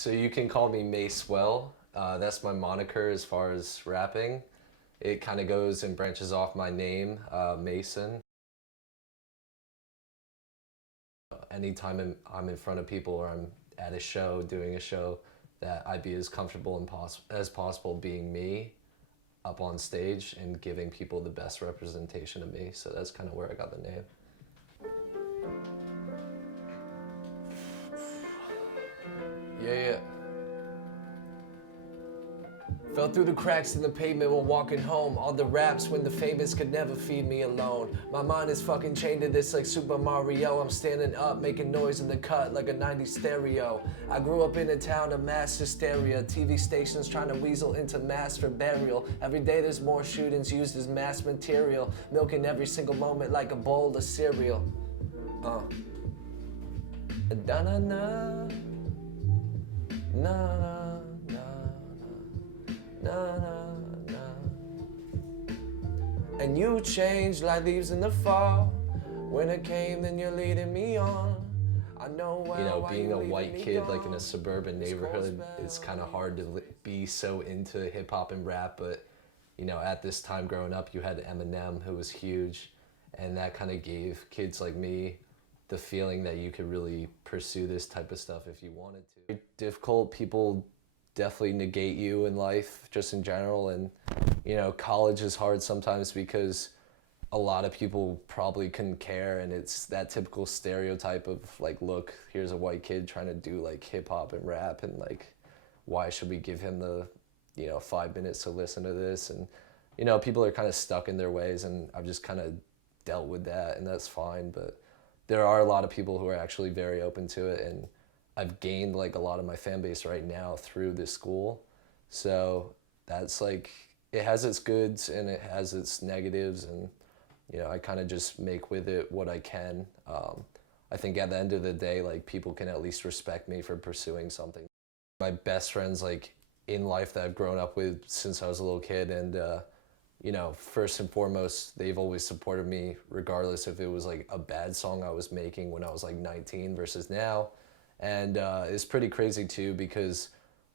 So you can call me Masewell. That's my moniker as far as rapping. It kind of goes and branches off my name, Mason. Anytime I'm in front of people or I'm at a show, doing a show, that I'd be as comfortable and as possible being me up on stage and giving people the best representation of me. So that's kind of where I got the name. Yeah. Fell through the cracks in the pavement while walking home. All the raps when the famous could never feed me alone. My mind is fucking chained to this like Super Mario. I'm standing up, making noise in the cut like a 90s stereo. I grew up in a town of mass hysteria. TV stations trying to weasel into mass for burial. Every day there's more shootings used as mass material. Milking every single moment like a bowl of cereal. Da-na-na. Na-na. Na, na, na. And you changed like leaves in the fall. Winter came, then you're leading me on. I know well, you know, being a white kid like in a suburban neighborhood, it's kind of hard to be so into hip hop and rap. But you know, at this time growing up, you had Eminem, who was huge, and that kind of gave kids like me the feeling that you could really pursue this type of stuff if you wanted to. Difficult people definitely negate you in life just in general, and you know, college is hard sometimes because a lot of people probably couldn't care, and it's that typical stereotype of like, look, here's a white kid trying to do like hip hop and rap, and like, why should we give him the, you know, 5 minutes to listen to this? And you know, people are kind of stuck in their ways, and I've just kind of dealt with that, and that's fine. But there are a lot of people who are actually very open to it, and I've gained like a lot of my fan base right now through this school. So that's like, it has its goods and it has its negatives, and you know, I kind of just make with it what I can. I think at the end of the day, like, people can at least respect me for pursuing something. My best friends like in life that I've grown up with since I was a little kid, and you know, first and foremost, they've always supported me regardless if it was like a bad song I was making when I was like 19 versus now. And it's pretty crazy too, because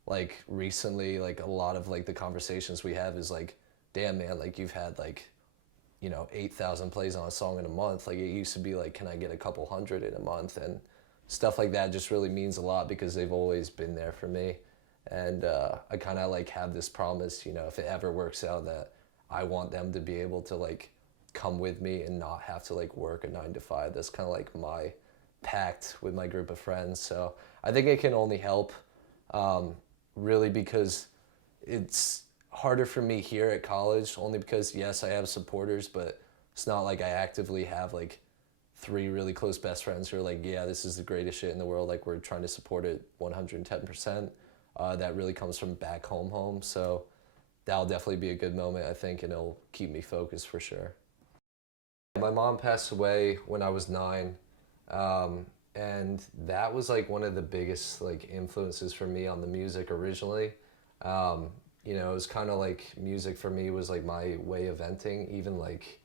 like recently, like a lot of like the conversations we have is like, damn man, like you've had like, you know, 8,000 plays on a song in a month. Like it used to be like, can I get a couple hundred in a month? And stuff like that just really means a lot because they've always been there for me. And I kind of like have this promise, you know, if it ever works out, that I want them to be able to like come with me and not have to like work a 9 to 5. That's kind of like my pact with my group of friends. So I think it can only help, really, because it's harder for me here at college, only because yes, I have supporters, but it's not like I actively have like 3 really close best friends who are like, yeah, this is the greatest shit in the world, like we're trying to support it 110%. That really comes from back home. So that'll definitely be a good moment, I think, and it'll keep me focused for sure. My mom passed away when I was 9. And that was like one of the biggest like influences for me on the music originally. You know, it was kind of like music for me was like my way of venting. Even like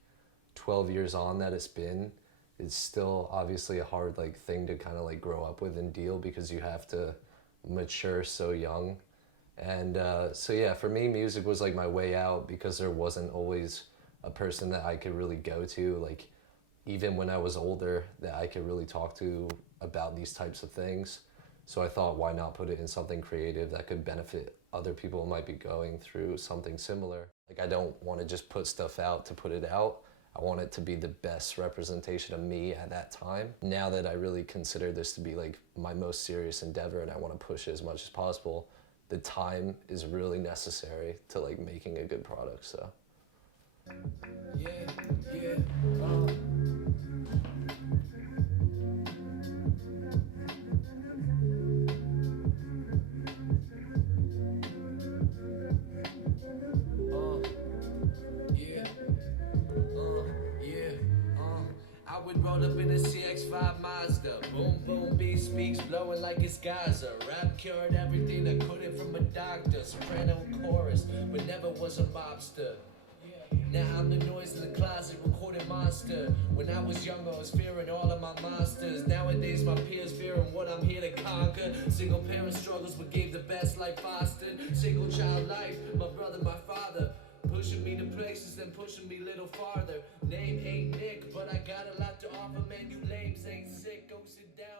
12 years on that it's been, it's still obviously a hard like thing to kind of like grow up with and deal, because you have to mature so young. And so yeah, for me, music was like my way out, because there wasn't always a person that I could really go to, like even when I was older, that I could really talk to about these types of things. So I thought, why not put it in something creative that could benefit other people who might be going through something similar. Like, I don't want to just put stuff out to put it out. I want it to be the best representation of me at that time. Now that I really consider this to be like my most serious endeavor and I want to push it as much as possible, the time is really necessary to like making a good product. So yeah. I would roll up in a CX-5 Mazda. Boom, boom, beat speaks, blowing like it's Gaza. Rap cured everything I couldn't from a doctor. Soprano chorus, but never was a mobster. Yeah. Now I'm the noise in the closet, recording monster. When I was younger, I was fearing all of my monsters. Nowadays, my peers fearing what I'm here to conquer. Single parent struggles, but gave the best life fostered. Single child life, my brother, my father. Pushing me to places, then pushing me little farther. Name ain't Nick, but I got a lot to offer. Man, you lames ain't sick, go sit down.